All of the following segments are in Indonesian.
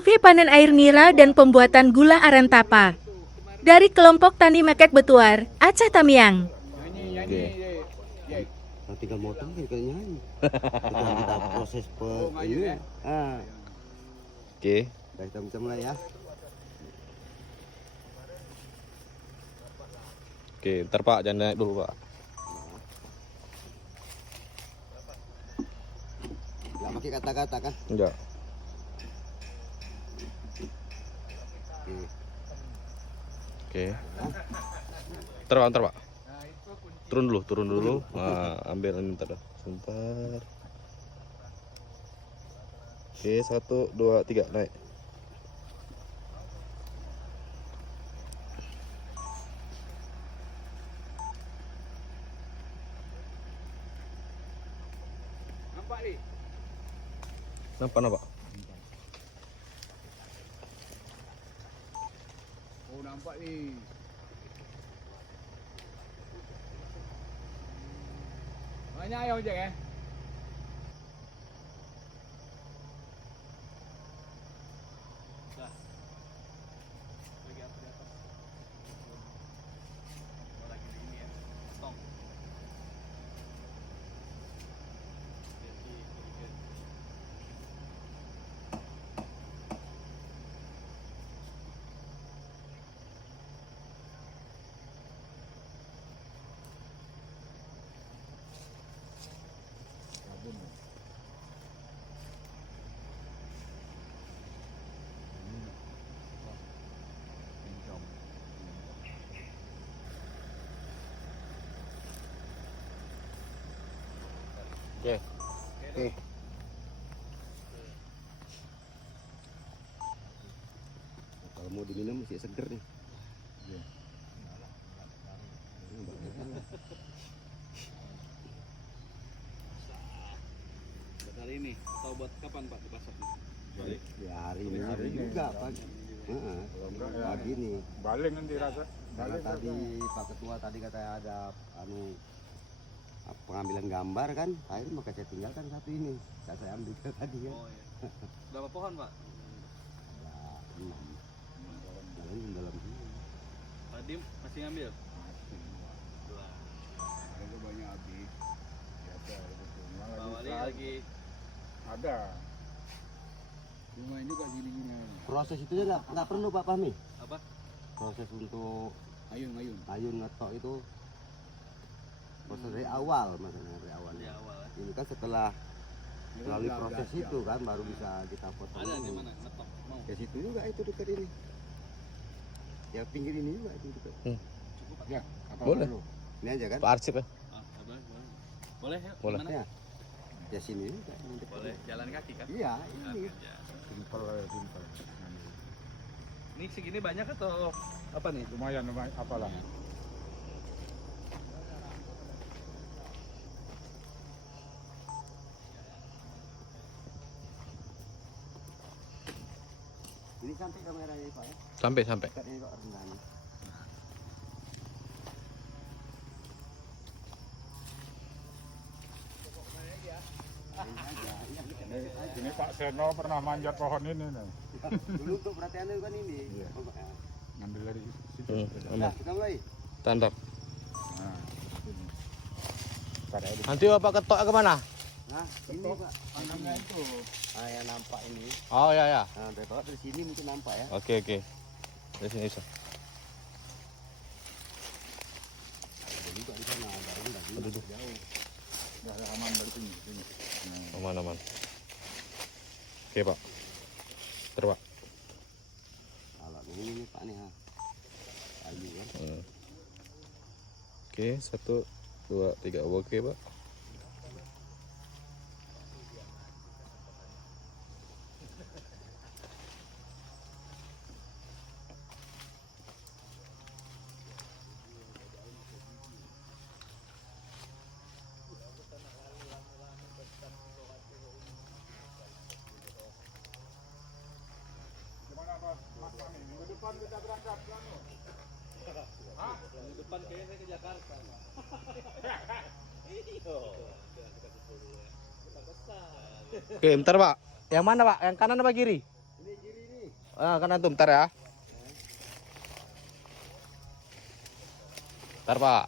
Survei panen air nira dan pembuatan gula aren tapa. Dari kelompok Tani Mekek Betuar, Aceh Tamiang. Oke. Nah, tinggal motong kan nyanyi. Setelah kita proses ini. Oke. Kita mulai ya. Oke, ntar Pak jangan naik dulu Pak. Nggak pakai kata-kata kan? Enggak. Oke. Oke. Ntar Pak. Turun dulu. Nah, ambil ini ntar. Sebentar. Oke, 1, 2, 3 naik. Nampak? Oh, nampak ni. Banyak ayam je eh? Oke. Oke. Kalau mau diminum masih seger nih. Hari ini, tahu buat kapan Pak dipasak? Ya hari ini juga pagi. Pagi nih. Balik nanti rasa. Karena tadi Pak Ketua tadi katanya ada pengambilan gambar kan, akhirnya maka saya tinggalkan satu ini. Saya ambil tadi ya. Oh iya. Berapa pohon Pak? Ada 6. Dalam sini. Tadi masih ngambil? Itu banyak habis. Biasa betul. Pak Wali lagi Ada. Lumayan juga gini-gini. Proses itu ya nggak perlu Pak Fahmi. apa? Proses untuk Ayun. ayun ngetok itu proses dari awal maksudnya dari awal. Di awal ya. Ini kan setelah melalui proses itu kan baru bisa kita potong. Ada di ini. mana? Ngetok mau. Ke situ juga itu dekat ini. Ya pinggir ini juga itu dekat. Ya, apa Boleh. dulu? Ini aja kan. Pak arsip ya. Boleh. Boleh yuk. Boleh. Gimana? Ya. Ya sini juga. ini dekat. Boleh. Jalan kaki kan? Iya, ini. Ya. Simpel. Ini segini banyak atau apa nih? Lumayan apalah. Ini sampai kameranya Pak ya. Sampai. Dekatnya Pak rendahnya. Ini Pak Seno pernah manjat pohon ini nih. Dulu untuk perhatian itu kan ini. Iya. Oh, Pak, ya. Ngambil dari situ. Nah, Aman. kita mulai. Standar. Nah, ini. Pada ada Nanti Bapak ketok kemana? Nah, ini Pak. tangannya itu. Nah, yang nampak ini. Oh ya. Nah, dari sini mungkin nampak ya. Oke. Dari sini bisa. Ada juga di sana, ada rendah juga. Aduh. Jauh. Udah aman dari sini. Nah, Aman. Oke Pak. Ntar Pak. Kalau ini Pak nih ha. Kayu kan. Oke, 1, 2, 3. Oke Pak. gimana Pak? Mas Fahmi, minggu depan kita berangkat kan? Minggu depan kayaknya saya ke Jakarta. Oke, bentar Pak. Yang mana Pak? Yang kanan apa kiri? Ini kiri ini. kan antum bentar ya. Bentar, Pak.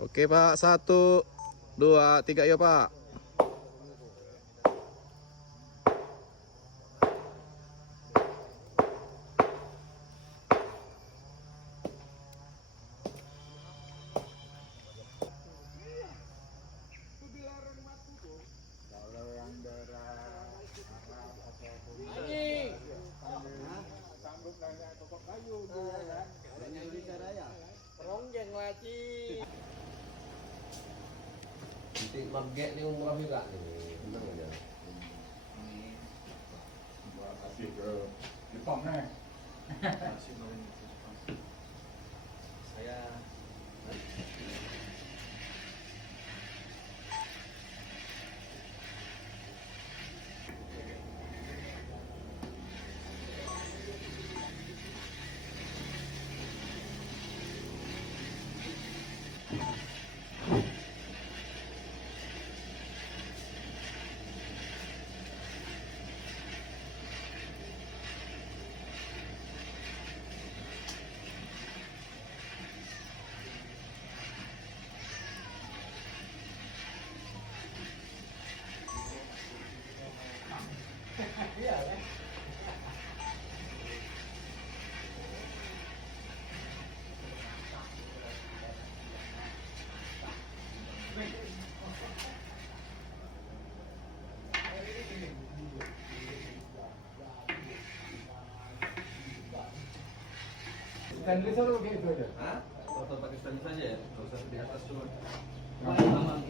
Oke, Pak. 1, 2, 3, yuk, Pak. Nanti magge ni umrah juga nih. Benar aja. Kasih ke Jepang nih. Stainless atau kayak itu aja? Hah? Foto pakai stainless saja ya? Nggak usah di atas cuma.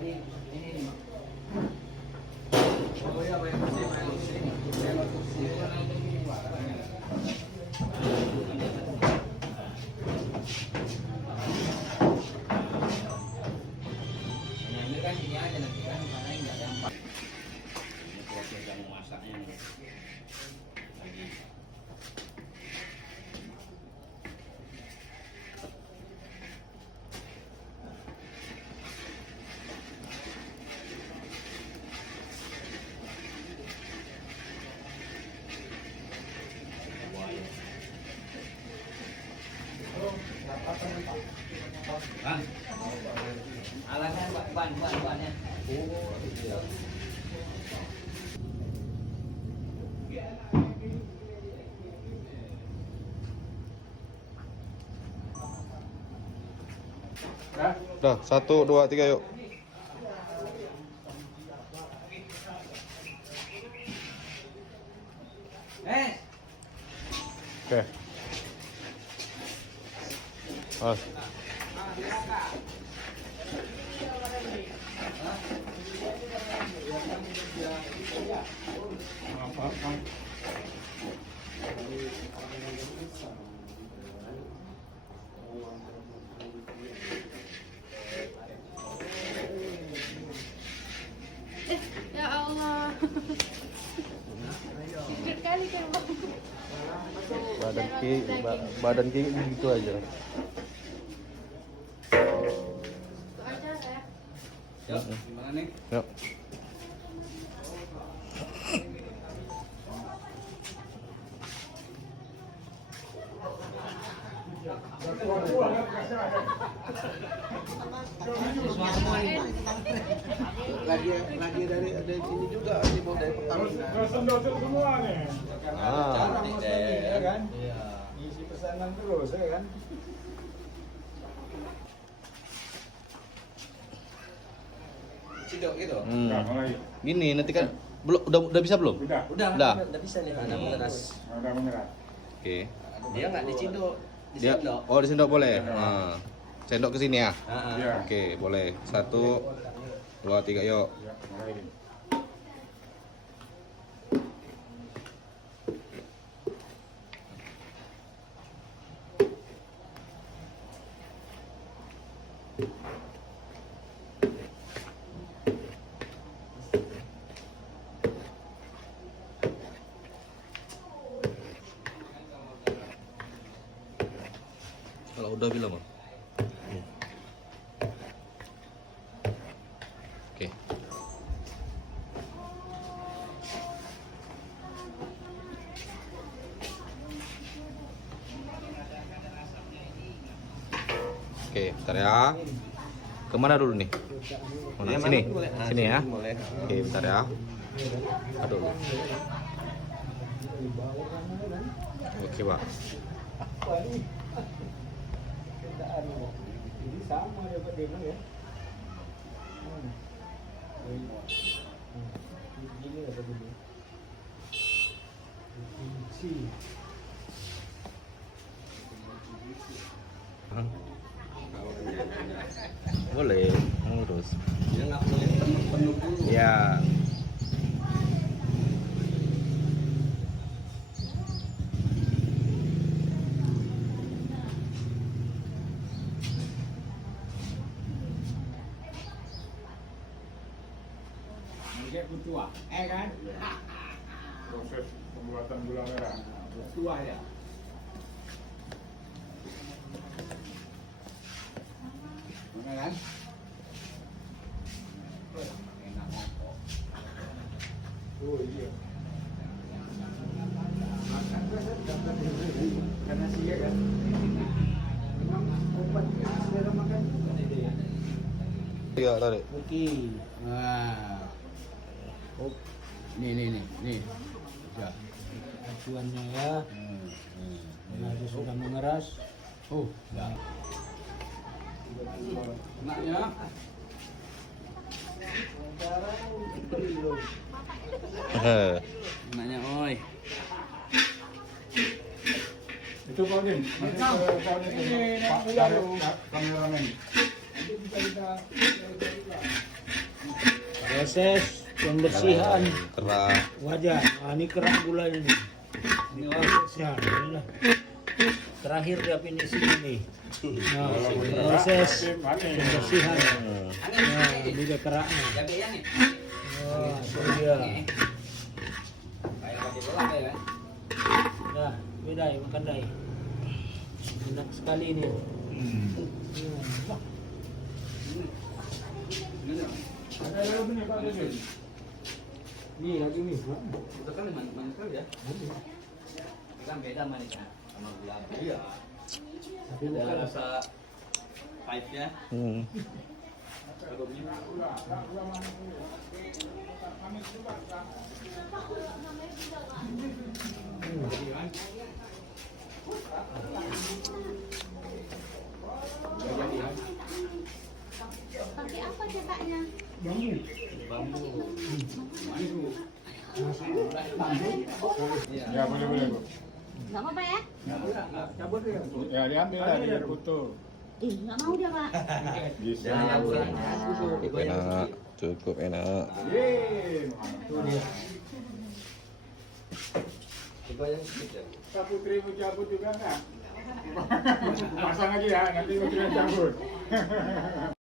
Ini. Oh iya, main kursi, main kursi. Main kursi. Ini kan sini aja nanti kan karena enggak gampang. Ini proses kamu masaknya nih. Lagi. Bang, alatnya ban-bannya. Dah, 1, 2, 3, yuk. Oke. Mas. Ya Allah. Sikit kali kan bang. Badan Ki gitu aja. Itu aja ya. Yuk, gimana nih? Yuk. Lagi dari sini juga dibawa dari Pertamina. Dosen-dosen semua nih. Ah. Ya kan? Ngisi pesanan terus ya kan? Cidok gitu. Udah mulai. Gini nanti kan udah bisa belum? Udah. Udah. Udah bisa nih, ada meneras. Udah menyerah. Oke. Dia nggak diciduk, Dia di sendok boleh. Nah. Sendok ke sini ya. Iya. Oke, boleh. 1, 2, 3, yuk. Ya, mulai. Kalau udah bilang, Bang. Oke, bentar ya. Kemana dulu nih? Mana? Sini, sini ya. Oke, bentar ya. Aduh. Oke, Pak. Boleh, ngurus. Dia nggak boleh penuh dulu. Ya. Dia tua, kan? Proses pembuatan gula merah. Tua ya. Mana kan? Enak kok. Oh iya. Karena sih kan. Memang obat selera makan. Iya, tarik. Oke. Nah. Oh. Nih. Ya. Acuannya ya, nasi sudah mengeras. Oh, ya. Enaknya. Enaknya, oi. Itu Pak Udin. Pak kameramen. Proses pembersihan Kerak. wajah. Nah, ini kerak gulanya nih. Ini prosesnya. Inilah. Terakhir dia finishing ini. Nah, proses pembersihan. Nah, ini dia keraknya. Jaga ya nih. Wah, itu dia. Kayak pakai bola kayak kan. Nah, beda ya makan dai. Enak sekali ini. Ada lagi nih Pak Udin. Ini lagi nih. Itu kan manis sekali ya. Itu kan beda manisnya sama gula. Iya. Tapi Ada bukan rasa pahitnya. Pakai apa cetaknya? Ya boleh Bu. Nggak apa-apa ya? Ya diambil lah biar utuh. Ih, nggak mau dia, Pak. Bisa. Cukup enak, cukup enak. Yeay. Coba yang sedikit ya. Pak Putri mau cabut juga enggak? Pasang aja ya, nanti Putri yang cabut.